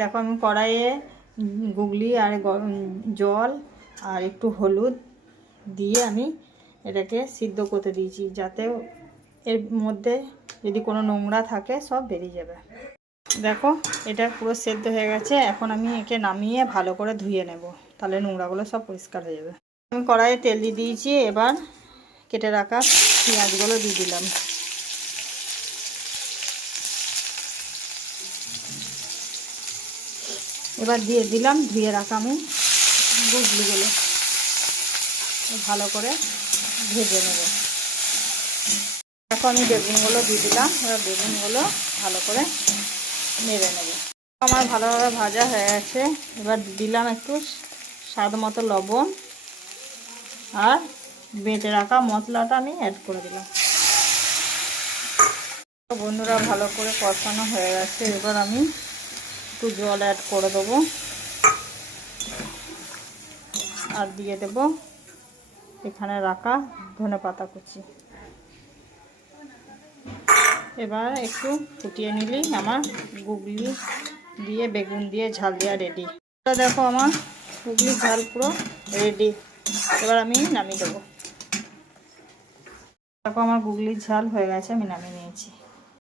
দেখো আমি কড়াইয়ে গুগলি আর জল আর একটু হলুদ দিয়ে আমি এটাকে সিদ্ধ করতে দিয়েছি, যাতে এর মধ্যে যদি কোনো নোংরা থাকে সব বেরিয়ে যাবে। দেখো এটা পুরো সেদ্ধ হয়ে গেছে। এখন আমি একে নামিয়ে ভালো করে ধুয়ে নেব, তাহলে নোংরাগুলো সব পরিষ্কার হয়ে যাবে। আমি কড়াইয়ে তেল দিয়ে দিয়েছি। এবার কেটে রাখা পেঁয়াজগুলো দিয়ে দিলাম। এবার দিয়ে দিলাম ধুয়ে রাখা আমি গুগলিগুলো, ভালো করে ভেজে নেব। দেখো আমি বেগুনগুলো দিয়ে দিলাম। এবার বেগুনগুলো ভালো করে নেড়ে নেব। আমার ভালোভাবে ভাজা হয়ে গেছে। এবার দিলাম একটু স্বাদ মতো লবণ আর বেটে রাখা মশলাটা আমি অ্যাড করে দিলাম। বন্ধুরা ভালো করে কষানো হয়ে গেছে। এবার আমি একটু জল অ্যাড করে দেবো আর দিয়ে দেব এখানে রাখা ধনেপাতা কুচি। এবার একটু ফুটিয়ে নিলেই আমার গুগলি দিয়ে বেগুন দিয়ে ঝাল দেওয়া রেডি। দেখো আমার গুগলির ঝাল পুরো রেডি। এবার আমি নামিয়ে দেবো। দেখো আমার গুগলির ঝাল হয়ে গেছে, আমি নামিয়ে নিয়েছি।